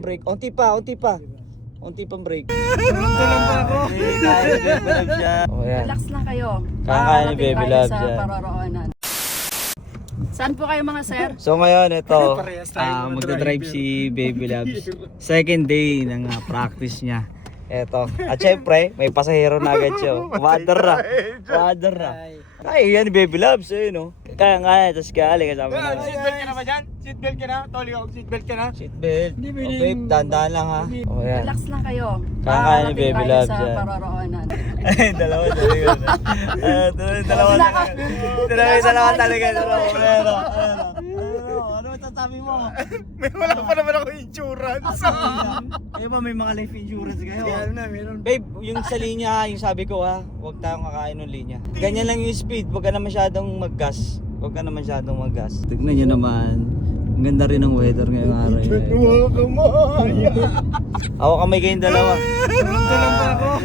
Break. Unti pa. Unti pang break. Tulong pa ako. Baby love siya. Oh, yan. Relax lang kayo. Kakain ni Baby Love sa dyan. paroroonan. Saan po kayo mga sir? So ngayon, ito, Parehas tayo magdadrive si Baby Loves. Second day ng practice niya. Eto. At syempre, may pasahero na agad siya. Water na. Ay, yan Baby Loves, eh, no? Kaya nga, tapos galing kasama na. Seatbelt ka na ba dyan? Seatbelt ka na? Toli ako, seatbelt ka na? Seatbelt. Oh, babe, dahan-dahan lang ha. Oh, yan. Relax lang kayo. Kakain ni Baby Love sa dyan. paroroonan. Ay, dalawa talaga. Dalawa talaga. Ano masasabi mo? Wala pa naman ako insurance. Kayo ba may mga life insurance kayo? Meron. Babe, yung sa linya, yung sabi ko ha, huwag tayong kakain ng linya. Ganyan lang yung speed, huwag ka na masyadong maggas. Tignan nyo naman, ang ganda rin ng weather ngayong araw. Wala ka maya. Ako kamay kayong dalawa. Tulong pa ako.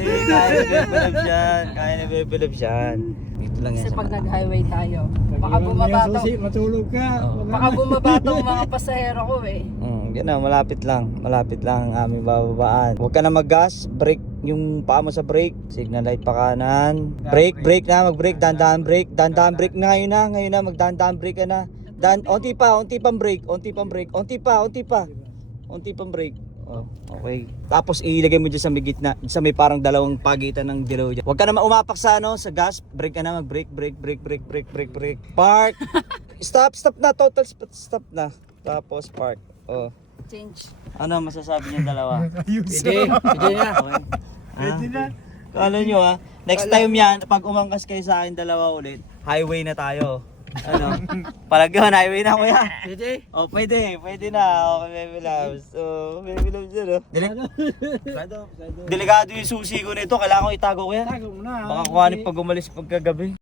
Kaya ni Baby Love yan. Dito lang yan Kasi sa pag mga. nag-highway tayo, baka bumabato. Matulog ka. Baka bumabato ang mga pasahero ko eh. Yan na, malapit lang ang aming bababaan. Huwag ka na mag-gas, brake yung paa mo sa brake. Signal light pa kanan. Brake na, mag-brake, dahan-dahan brake na ngayon na, magdahan-dahan brake ka na. Unti pang brake. Unti pang brake. Oh, okay. Tapos ilagay mo dyan sa may gitna, sa may parang dalawang pagitan ng dilaw dyan. Huwag ka na umapak sa sa gas, brake ka na, mag-brake. Park. Stop na, total stop na. Tapos park. Oh. Change. Ano masasabi niyo dalawa? Pwede na. Okay. Pwede na. Kala nyo next time yan, pag umangkas kayo sa akin dalawa ulit, highway na tayo. Ano? Palagyan, highway na kuya. Pwede. Oh, pwede na. Okay, Baby Loves. So, Baby Loves yun, Delikado yung susi ko nito. Kailangan ko itago kuya. Tago mo na. Baka kuhanin pag umalis pagkagabi.